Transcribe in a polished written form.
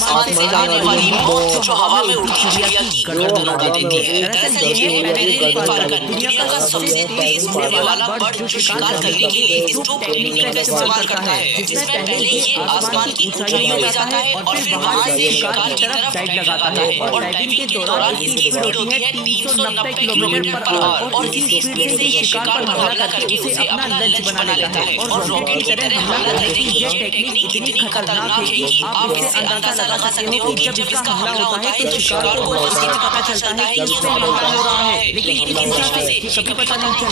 आसमान से आने वाली मौत जो हवा में उड़ती चिड़िया की गर्दन उड़ा देती है। दरअसल ये पेरेनियल फाल्कन दुनिया का सबसे तेज उड़ने वाला बर्ड जो शिकार करने के लिए स्टूप टेक्निक का इस्तेमाल करता है, जिसमें पहले ये आसमान की ऊंचाइयों में जाता है और फिर वहां से शिकार की तरफ डाइव लगाता है और डाइविंग के दौरान इसकी स्पीड होती है 390 किलोमीटर पर आवर और इसी स्पीड से ये शिकार पर हमला करके उसे अपना लंच बना लेता है और रॉकेट की तरह हमला करने की ये टेक्निक इतनी खतरनाक है कि आप इससे अंदाजा लगा सकते हो कि जब इसका हमला होता है तो शिकार को पता चलता है कि इस पे हमला हो रहा है, लेकिन इस दिशा से कभी पता नहीं चलता।